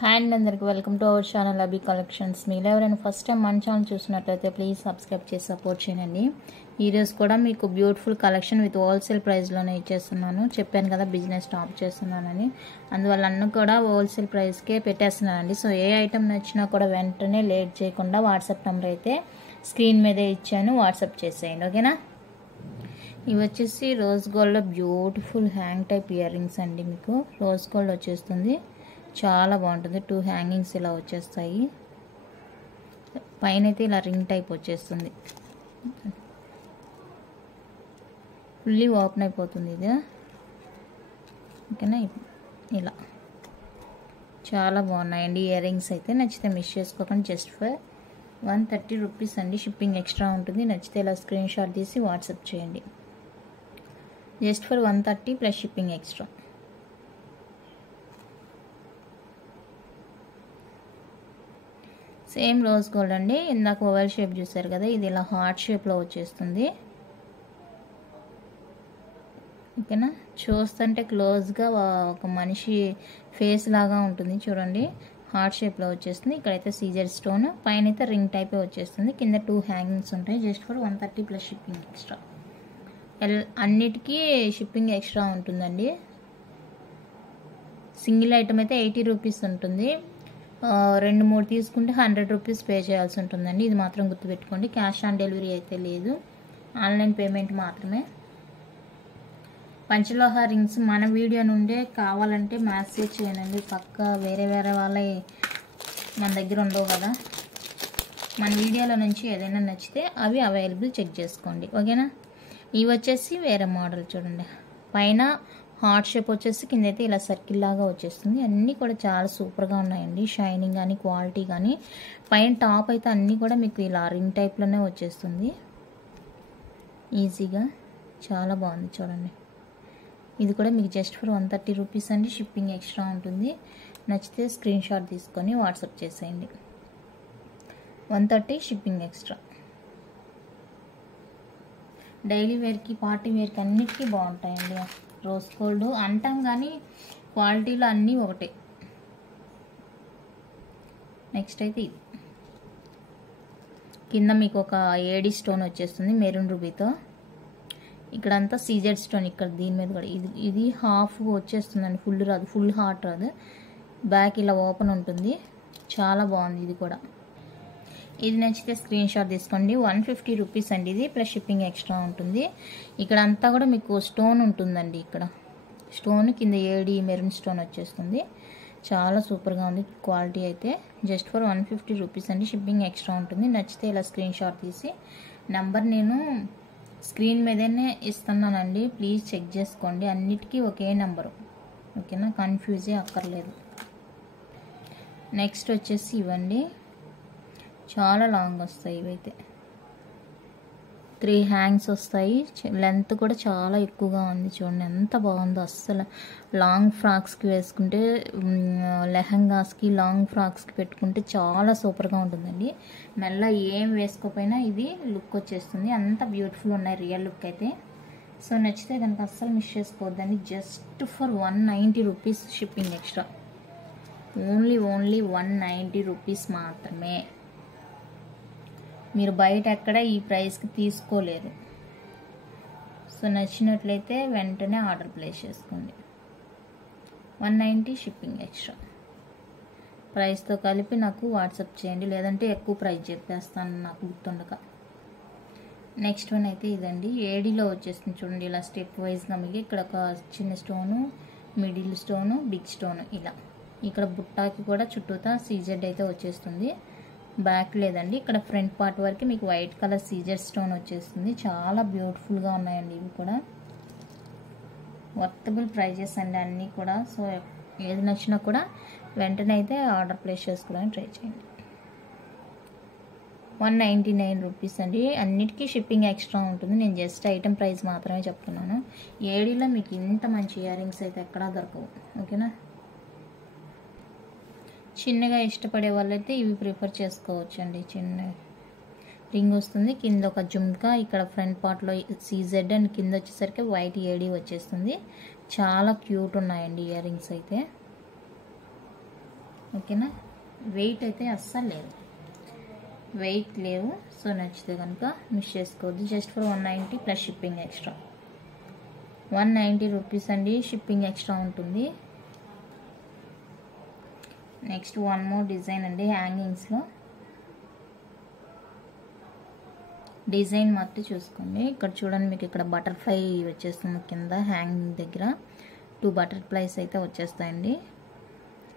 Hi అండి, అందరికి welcome to our channel Abhi collections. మీరు ఎవరైనా ఫస్ట్ టైం మన ఛానల్ చూసినట్లయితే ప్లీజ్ సబ్స్క్రైబ్ చేసి సపోర్ట్ చేయండి. ఈరోజు కూడా మీకు బ్యూటిఫుల్ కలెక్షన్ విత్ హోల్సేల్ ప్రైస్లోనే ఇచ్చేస్తున్నాను. చెప్పాను కదా బిజినెస్ స్టాప్ చేస్తున్నానని, అందువల్ల అన్నీ కూడా హోల్సేల్ ప్రైస్కే పెట్టేస్తున్నానండి. సో ఏ ఐటమ్ నచ్చినా కూడా వెంటనే లేట్ చేయకుండా వాట్సాప్ నెంబర్ అయితే స్క్రీన్ మీదే ఇచ్చాను, వాట్సాప్ చేసేయండి, ఓకేనా. ఇవి వచ్చేసి రోజ్ గోల్డ్లో beautiful hang type ear rings అండి. మీకు రోజ్ గోల్డ్ వచ్చేస్తుంది, చాలా బాగుంటుంది. 2 హ్యాంగింగ్స్ ఇలా వచ్చేస్తాయి, పైన అయితే ఇలా రింగ్ టైప్ వచ్చేస్తుంది, ఫుల్లీ ఓపెన్ అయిపోతుంది ఇది, ఓకేనా. ఇలా చాలా బాగున్నాయండి ఇయర్ రింగ్స్ అయితే. నచ్చితే మిస్ చేసుకోకండి. జస్ట్ ఫర్ 130 రూపీస్ అండి, షిప్పింగ్ ఎక్స్ట్రా ఉంటుంది. నచ్చితే ఇలా స్క్రీన్ షాట్ తీసి వాట్సాప్ చేయండి. Just for 130 plus shipping extra. Same rose gold అండి, ఇందాక ఓవెల్ షేప్ చూసారు కదా, ఇది ఇలా హార్ట్ షేప్లో వచ్చేస్తుంది, ఓకేనా. చూస్తుంటే క్లోజ్గా ఒక మనిషి ఫేస్ లాగా ఉంటుంది చూడండి, హార్ట్ షేప్లో వచ్చేస్తుంది. ఇక్కడైతే సీజర్ స్టోన్, పైన అయితే రింగ్ టైపే వచ్చేస్తుంది. కింద 2 హ్యాంగింగ్స్ ఉంటాయి. Just for 130 plus shipping extra. అన్నిటికీ షిప్పింగ్ ఎక్స్ట్రా ఉంటుందండి. సింగిల్ ఐటమ్ అయితే 80 రూపీస్ ఉంటుంది. 2-3 తీసుకుంటే 100 రూపీస్ పే చేయాల్సి ఉంటుందండి. ఇది మాత్రం గుర్తుపెట్టుకోండి. క్యాష్ ఆన్ డెలివరీ అయితే లేదు, ఆన్లైన్ పేమెంట్ మాత్రమే. పంచలోహ రింగ్స్ మన వీడియో నుండే కావాలంటే మెసేజ్ చేయండి. పక్క వేరే వాళ్ళ మన దగ్గర ఉండవు కదా, మన వీడియోలో నుంచి ఏదైనా నచ్చితే అవి అవైలబుల్ చెక్ చేసుకోండి, ఓకేనా. ఇవి వచ్చేసి వేరే మోడల్ చూడండి, పైన హార్ట్ షేప్ వచ్చేసి కింద అయితే ఇలా సర్కిల్ లాగా వచ్చేస్తుంది. అన్నీ కూడా చాలా సూపర్గా ఉన్నాయండి, షైనింగ్ కానీ క్వాలిటీ కానీ. పైన టాప్ అయితే అన్నీ కూడా మీకు ఇలా రింగ్ టైప్లోనే వచ్చేస్తుంది ఈజీగా, చాలా బాగుంది చూడండి. ఇది కూడా మీకు జస్ట్ ఫర్ 130 రూపీస్ అండి, షిప్పింగ్ ఎక్స్ట్రా ఉంటుంది. నచ్చితే స్క్రీన్ షాట్ తీసుకొని వాట్సాప్ చేసేయండి. 130 షిప్పింగ్ ఎక్స్ట్రా. డైలీ వేర్కి పార్టీ వేర్కి అన్నిటికీ బాగుంటాయండి. రోజ్ గోల్డ్ అంటాం కానీ క్వాలిటీలో అన్నీ ఒకటే. నెక్స్ట్ అయితే ఇది కింద మీకు ఒక ఏడి స్టోన్ వచ్చేస్తుంది మెరూన్ రూబీతో. ఇక్కడంతా సీజెడ్ స్టోన్, ఇక్కడ దీని మీద కూడా ఇది హాఫ్ వచ్చేస్తుందండి, ఫుల్ రాదు, ఫుల్ హార్ట్ రాదు. బ్యాక్ ఇలా ఓపెన్ ఉంటుంది, చాలా బాగుంది ఇది కూడా. ఇది నచ్చితే స్క్రీన్ షాట్ తీసుకోండి. 150 రూపీస్ అండి ఇది, ప్లస్ షిప్పింగ్ ఎక్స్ట్రా ఉంటుంది. ఇక్కడ అంతా కూడా మీకు స్టోన్ ఉంటుందండి, ఇక్కడ స్టోన్ కింద ఏడి మెరూన్ స్టోన్ వచ్చేస్తుంది. చాలా సూపర్గా ఉంది క్వాలిటీ అయితే. జస్ట్ ఫర్ 150 రూపీస్ అండి, షిప్పింగ్ ఎక్స్ట్రా ఉంటుంది. నచ్చితే ఇలా స్క్రీన్ షాట్ తీసి నెంబర్ నేను స్క్రీన్ మీదనే ఇస్తున్నానండి, ప్లీజ్ చెక్ చేసుకోండి. అన్నిటికీ ఒకే నెంబరు, ఓకేనా, కన్ఫ్యూజే అక్కర్లేదు. నెక్స్ట్ వచ్చేసి ఇవ్వండి, చాలా లాంగ్ వస్తాయి ఇవైతే. 3 హ్యాంగ్స్ వస్తాయి, లెంత్ కూడా చాలా ఎక్కువగా ఉంది చూడండి, ఎంత బాగుందో. అస్సలు లాంగ్ ఫ్రాక్స్కి వేసుకుంటే, లెహంగాస్కి లాంగ్ ఫ్రాక్స్కి పెట్టుకుంటే చాలా సూపర్గా ఉంటుందండి. మెల్ల ఏం వేసుకోపోయినా ఇది లుక్ వచ్చేస్తుంది, అంత బ్యూటిఫుల్ ఉన్నాయి రియల్ లుక్ అయితే. సో నచ్చితే కనుక అస్సలు మిస్ చేసుకోవద్దండి. Just for 190 rupees shipping extra, only 190 rupees మాత్రమే. మీరు బయట ఎక్కడ ఈ ప్రైస్కి తీసుకోలేరు. సో నచ్చినట్లయితే వెంటనే ఆర్డర్ ప్లేస్ చేసుకోండి. 190 షిప్పింగ్ ఎక్స్ట్రా. ప్రైస్తో కలిపి నాకు వాట్సాప్ చేయండి, లేదంటే ఎక్కువ ప్రైస్ చెప్పేస్తాను నాకు గుర్తుండక. నెక్స్ట్ వన్ అయితే ఇదండి, ఏడీలో వచ్చేస్తుంది చూడండి, ఇలా స్టెప్ వైజ్గా మీకు ఇక్కడ ఒక చిన్న stone, middle stone, big stone ఇలా. ఇక్కడ బుట్టాకి కూడా చుట్టూతా సీజెడ్ అయితే వచ్చేస్తుంది. బ్యాక్ లేదండి, ఇక్కడ ఫ్రంట్ పార్ట్ వరకు మీకు వైట్ కలర్ సీజర్ స్టోన్ వచ్చేస్తుంది. చాలా బ్యూటిఫుల్గా ఉన్నాయండి ఇవి కూడా. వర్తబుల్ ప్రైజెస్ అండి అన్నీ కూడా. సో ఏది నచ్చినా కూడా వెంటనే అయితే ఆర్డర్ ప్లేస్ చేసుకోవడానికి ట్రై చేయండి. 199 రూపీస్ అండి, అన్నిటికీ షిప్పింగ్ ఎక్స్ట్రా ఉంటుంది. నేను జస్ట్ ఐటమ్ ప్రైస్ మాత్రమే చెప్తున్నాను. ఏడీలో మీకు ఇంత మంచి ఇయర్ రింగ్స్ అయితే ఎక్కడా దొరకవు, ఓకేనా. చిన్నగా ఇష్టపడే వాళ్ళైతే ఇవి ప్రిఫర్ చేసుకోవచ్చు అండి. చిన్న రింగ్ వస్తుంది, కింద ఒక జుమ్కా, ఇక్కడ ఫ్రంట్ పార్ట్లో సీజెడ్ అండ్ కింద వచ్చేసరికి వైట్ ఏడీ వచ్చేస్తుంది. చాలా క్యూట్ ఉన్నాయండి ఇయర్ రింగ్స్ అయితే, ఓకేనా. వెయిట్ అయితే అస్సలు లేదు, వెయిట్ లేవు. సో నచ్చితే కనుక మిస్ చేసుకోవద్దు. Just for 190 plus shipping extra. 190 rupees అండి, షిప్పింగ్ ఎక్స్ట్రా ఉంటుంది. నెక్స్ట్ వన్ మోర్ డిజైన్ అండి, హ్యాంగింగ్స్లో డిజైన్ మాత్రం చూసుకోండి. ఇక్కడ చూడండి, మీకు ఇక్కడ బటర్ఫ్లై వచ్చేస్తుంది కింద హ్యాంగింగ్ దగ్గర. 2 బటర్ఫ్లైస్ అయితే వచ్చేస్తాయండి.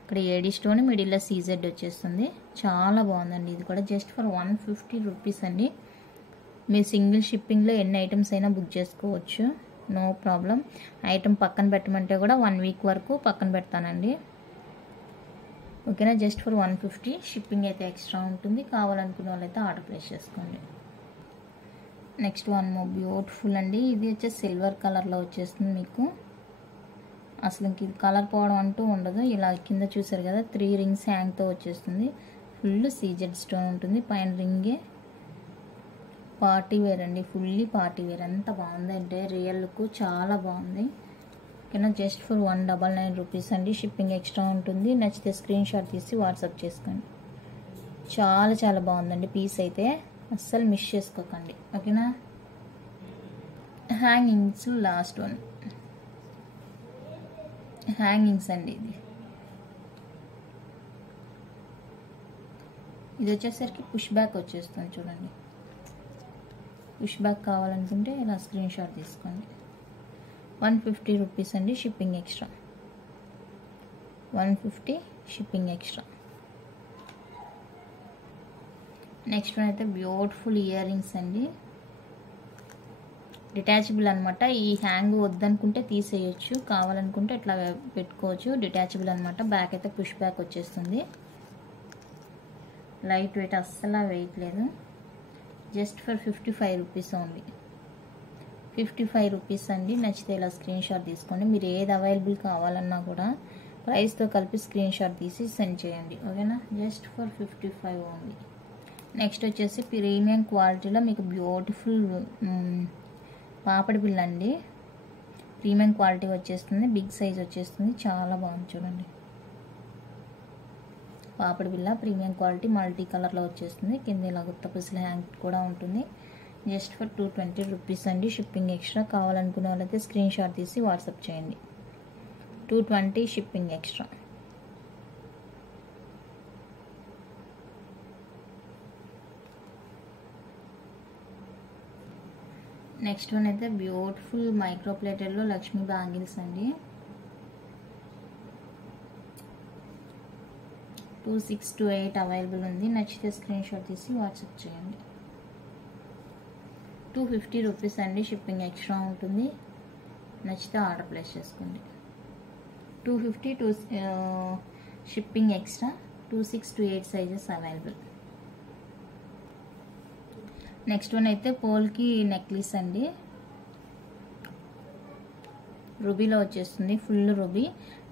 ఇక్కడ ఏడి స్టోన్, మిడిల్లో సీజెడ్ వచ్చేస్తుంది. చాలా బాగుందండి ఇది కూడా. జస్ట్ ఫర్ 150 రూపీస్ అండి. మీరు సింగిల్ షిప్పింగ్లో ఎన్ని ఐటమ్స్ అయినా బుక్ చేసుకోవచ్చు, నో ప్రాబ్లం. ఐటమ్ పక్కన పెట్టమంటే కూడా 1 వీక్ వరకు పక్కన పెడతానండి. ఓకేనా. జస్ట్ ఫర్ 150, షిప్పింగ్ అయితే ఎక్స్ట్రా ఉంటుంది. కావాలనుకునే వాళ్ళైతే ఆర్డర్ ప్లేస్ చేసుకోండి. నెక్స్ట్ వన్ మోర్ బ్యూటిఫుల్ అండి. ఇది వచ్చేసి సిల్వర్ కలర్లో వచ్చేస్తుంది మీకు. అసలు ఇంక ఇది కలర్ పోవడం అంటూ ఉండదు. ఇలా కింద చూసారు కదా 3 రింగ్స్ హ్యాంగ్తో వచ్చేస్తుంది. ఫుల్ సీజెడ్ స్టోన్ ఉంటుంది. పైన రింగే పార్టీ వేర్ అండి, ఫుల్లీ పార్టీ వేర్. ఎంత బాగుందంటే రియల్ లుక్ చాలా బాగుంది. ఓకేనా. జస్ట్ ఫర్ 199 రూపీస్ అండి, షిప్పింగ్ ఎక్స్ట్రా ఉంటుంది. నచ్చితే స్క్రీన్ షాట్ తీసి వాట్సాప్ చేసుకోండి. చాలా చాలా బాగుందండి పీస్ అయితే, అస్సలు మిస్ చేసుకోకండి. ఓకేనా. హ్యాంగింగ్స్ లాస్ట్ వన్, హ్యాంగింగ్స్ అండి. ఇది వచ్చేసరికి పుష్ బ్యాక్ వచ్చేస్తుంది చూడండి. పుష్ బ్యాక్ కావాలనుకుంటే ఇలా స్క్రీన్ షాట్ తీసుకోండి. 150 రూపీస్ అండి, shipping extra. 150 shipping extra. Next one అయితే బ్యూటిఫుల్ ఇయర్ రింగ్స్ అండి, డిటాచబుల్ అనమాట. ఈ హ్యాంగ్ వద్దనుకుంటే తీసేయచ్చు, కావాలనుకుంటే ఇట్లా పెట్టుకోవచ్చు. డిటాచబుల్ అనమాట. బ్యాక్ అయితే పుష్ బ్యాక్ వచ్చేస్తుంది. లైట్ వెయిట్, అస్సలు వెయిట్ లేదు. Just for 55 rupees only. 55 rupees అండి. నచ్చితే ఇలా స్క్రీన్ షాట్ తీసుకోండి. మీరు ఏది అవైలబుల్ కావాలన్నా కూడా ప్రైస్తో కలిపి స్క్రీన్ షాట్ తీసి సెండ్ చేయండి. ఓకేనా. Just for 55 only. నెక్స్ట్ వచ్చేసి ప్రీమియం క్వాలిటీలో మీకు బ్యూటిఫుల్ పాపడి బిల్ల అండి. ప్రీమియం క్వాలిటీ వచ్చేస్తుంది, బిగ్ సైజ్ వచ్చేస్తుంది. చాలా బాగుంది చూడండి. పాపడి బిల్ల ప్రీమియం క్వాలిటీ మల్టీ కలర్లో వచ్చేస్తుంది. కింద ఇలా గుత్త పుసలు హ్యాంగ్ కూడా ఉంటుంది. జస్ట్ ఫర్ 220 రూపీస్ అండి, షిప్పింగ్ ఎక్స్ట్రా. కావాలనుకునే వాళ్ళైతే స్క్రీన్ షాట్ తీసి వాట్సాప్ చేయండి. 220 షిప్పింగ్ ఎక్స్ట్రా. నెక్స్ట్ వన్ అయితే బ్యూటిఫుల్ మైక్రో ప్లేటెడ్లో లక్ష్మీ బ్యాంగిల్స్ అండి. 2628 అవైలబుల్ ఉంది. నచ్చితే స్క్రీన్ షాట్ తీసి వాట్సాప్ చేయండి. 250 రూపీస్ అండి, షిప్పింగ్ ఎక్స్ట్రా ఉంటుంది. నచ్చితే ఆర్డర్ ప్లేస్ చేసుకోండి. 250 shipping extra. 2628 sizes available. Next one అయితే పోల్కి నెక్లెస్ అండి, రూబీలో వచ్చేస్తుంది. Full ruby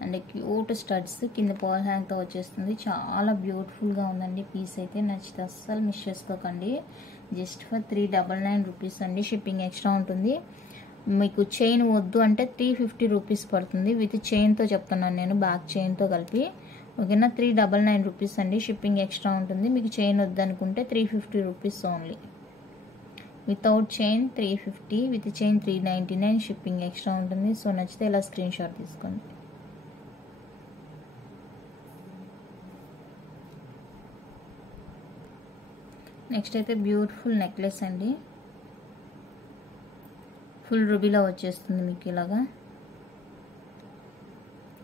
and cute studs, కింద పోల్ హ్యాంగ్తో వచ్చేస్తుంది. చాలా బ్యూటిఫుల్గా ఉందండి పీస్ అయితే. నచ్చితే అస్సలు మిస్ చేసుకోకండి. జస్ట్ ఫర్ 399 రూపీస్ అండి, షిప్పింగ్ ఎక్స్ట్రా ఉంటుంది. మీకు చైన్ వద్దు అంటే 350 రూపీస్ పడుతుంది. విత్ చైన్తో చెప్తున్నాను నేను, బ్యాక్ చైన్తో కలిపి. ఓకేనా. 399 రూపీస్ అండి, షిప్పింగ్ ఎక్స్ట్రా ఉంటుంది. మీకు చైన్ వద్దు అనుకుంటే 350 rupees only. Without chain 350, with chain 399, shipping extra ఉంటుంది. సో నచ్చితే ఇలా స్క్రీన్ షాట్ తీసుకోండి. నెక్స్ట్ అయితే బ్యూటిఫుల్ నెక్లెస్ అండి, ఫుల్ రూబీలో వచ్చేస్తుంది మీకు ఇలాగా.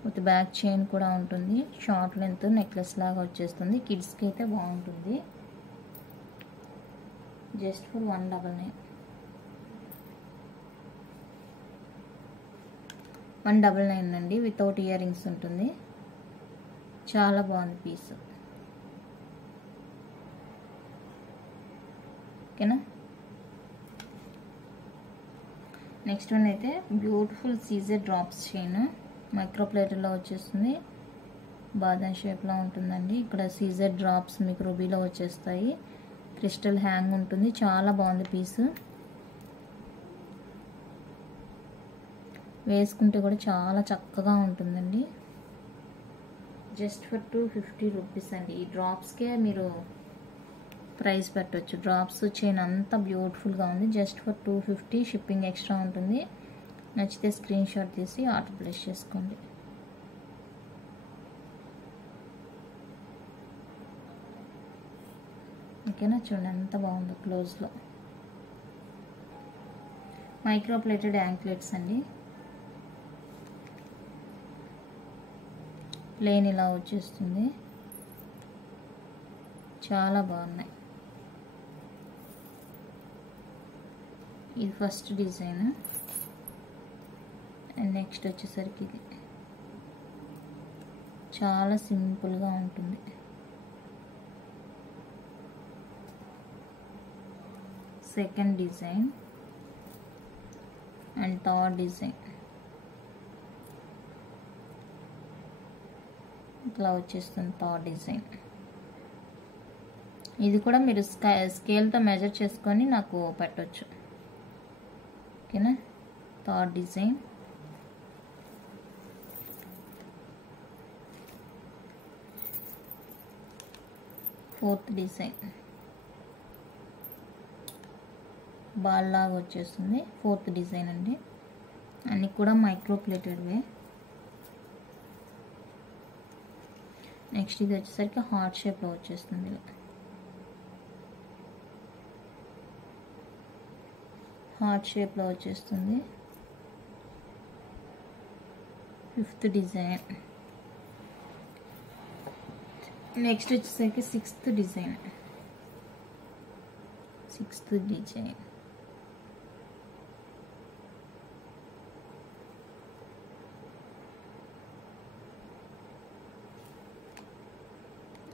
విత్ బ్యాక్ చైన్ కూడా ఉంటుంది. షార్ట్ లెంత్ నెక్లెస్ లాగా వచ్చేస్తుంది. కిడ్స్కి అయితే బాగుంటుంది. Just for 199. 199 అండి, వితౌట్ ఇయర్ రింగ్స్ ఉంటుంది. చాలా బాగుంది పీస్. ఓకేనా. నెక్స్ట్ వన్ అయితే beautiful seizure drops chain, micro ప్లేటర్లో వచ్చేస్తుంది. బాదం షేప్లో ఉంటుందండి. ఇక్కడ సీజర్ డ్రాప్స్ మీకు రూబీలో వచ్చేస్తాయి. క్రిస్టల్ హ్యాంగ్ ఉంటుంది. చాలా బాగుంది పీస్. వేసుకుంటే కూడా చాలా చక్కగా ఉంటుందండి. జస్ట్ ఫర్ 250 రూపీస్ అండి. ఈ డ్రాప్స్కే మీరు ప్రైస్ పెట్టవచ్చు. డ్రాప్స్ చైన్ అంతా బ్యూటిఫుల్గా ఉంది. జస్ట్ ఫర్ 250, షిప్పింగ్ ఎక్స్ట్రా ఉంటుంది. నచ్చితే స్క్రీన్ షాట్ తీసి ఆర్డర్ ప్లేస్ చేసుకోండి. ఓకేనా, చూడండి ఎంత బాగుందో క్లోజ్లో. మైక్రో ప్లేటెడ్ యాంక్లెట్స్ అండి. ప్లేన్ ఇలా వచ్చేస్తుంది, చాలా బాగున్నాయి. ఇది ఫస్ట్ డిజైన్. అండ్ నెక్స్ట్ వచ్చేసరికి ఇది చాలా సింపుల్గా ఉంటుంది. Second design and third design ఇట్లా వచ్చేస్తుంది. థర్డ్ డిజైన్ ఇది కూడా మీరు స్కేల్తో మెజర్ చేసుకొని నాకు పెట్టవచ్చు. ఓకేనా, third design. Fourth design ball లాగా వచ్చేస్తుంది. ఫోర్త్ డిజైన్ అండి. అన్నీ కూడా మైక్రో ప్లేటెడ్వే. నెక్స్ట్ ఇది వచ్చేసరికి హార్ట్ షేప్లో వచ్చేస్తుంది. ఇలా హార్ట్ షేప్లో వచ్చేస్తుంది. Fifth design. నెక్స్ట్ వచ్చేసరికి సిక్స్త్ డిజైన్.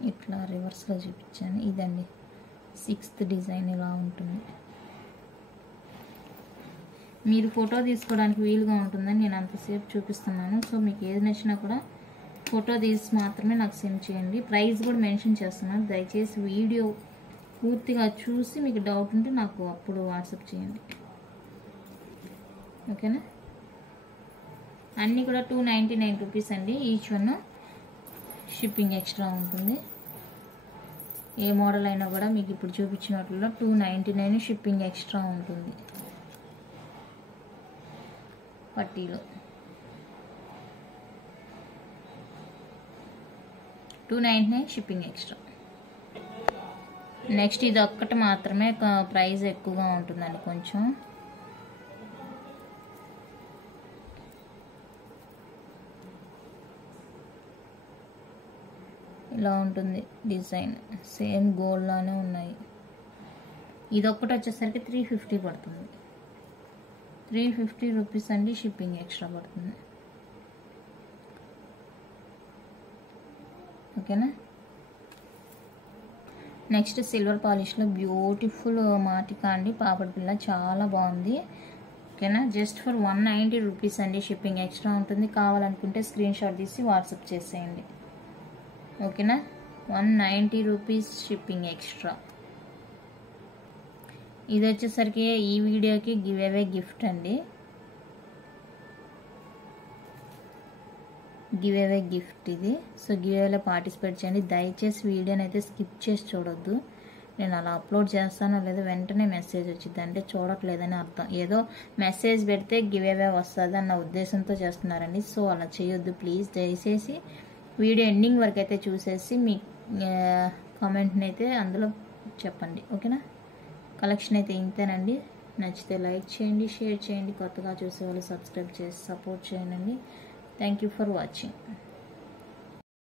ఇట్లా రివర్స్లో చూపించాను. ఇదండి సిక్స్త్ డిజైన్. ఇలా ఉంటుంది. మీరు ఫోటో తీసుకోవడానికి వీలుగా ఉంటుందని నేను అంతసేపు చూపిస్తున్నాను. సో మీకు ఏది నచ్చినా కూడా ఫోటో తీసి మాత్రమే నాకు సెండ్ చేయండి. ప్రైస్ కూడా మెన్షన్ చేస్తున్నాను. దయచేసి వీడియో పూర్తిగా చూసి మీకు డౌట్ ఉంటే నాకు అప్పుడు వాట్సాప్ చేయండి. ఓకేనా, అన్నీ కూడా 299 రూపీస్ అండి ఈచ్ వన్. షిప్పింగ్ ఎక్స్ట్రా ఉంటుంది. ఏ మోడల్ అయినా కూడా మీకు ఇప్పుడు చూపించినట్లో 299 షిప్పింగ్ ఎక్స్ట్రా ఉంటుంది. పట్టీలో 299 షిప్పింగ్ ఎక్స్ట్రా. నెక్స్ట్ ఇది ఒక్కటి మాత్రమే ప్రైస్ ఎక్కువగా ఉంటుందండి కొంచెం. ఇలా ఉంటుంది డిజైన్. సేమ్ గోల్డ్ లానే ఉన్నాయి. ఇది ఒక్కటి వచ్చేసరికి 350 పడుతుంది. 350 రూపీస్ అండి. షిప్పింగ్ ఎక్స్ట్రా పడుతుంది. ఓకేనా, నెక్స్ట్ సిల్వర్ పాలిష్లో బ్యూటిఫుల్ మాటికా అండి. పాపడి పిల్ల చాలా బాగుంది. ఓకేనా, జస్ట్ ఫర్ 190 రూపీస్ అండి. షిప్పింగ్ ఎక్స్ట్రా ఉంటుంది. కావాలనుకుంటే స్క్రీన్ షాట్ తీసి వాట్సాప్ చేసేయండి. ఓకేనా, 190 రూపీస్ షిప్పింగ్ ఎక్స్ట్రా. ఇది వచ్చేసరికి ఈ వీడియోకి గివ్ అవే గిఫ్ట్ అండి. గివ్ అవే గిఫ్ట్ ఇది. సో గివ్ అవేలో పార్టిసిపేట్ చేయండి. దయచేసి వీడియోని అయితే స్కిప్ చేసి చూడొద్దు. నేను అలా అప్లోడ్ చేస్తానో లేదో వెంటనే మెసేజ్ వచ్చింది అంటే చూడట్లేదని అర్థం. ఏదో మెసేజ్ పెడితే గివ్ అవే వస్తుంది అన్న ఉద్దేశంతో చేస్తున్నారండి. సో అలా చేయొద్దు ప్లీజ్. దయచేసి వీడియో ఎండింగ్ వరకు అయితే చూసేసి మీ కామెంట్ని అయితే అందులో చెప్పండి. ఓకేనా, కలెక్షన్ అయితే ఇంతేనండి. నచ్చితే లైక్ చేయండి, షేర్ చేయండి. కొత్తగా చూసే వాళ్ళు సబ్స్క్రైబ్ చేసి సపోర్ట్ చేయండి. Thank you for watching.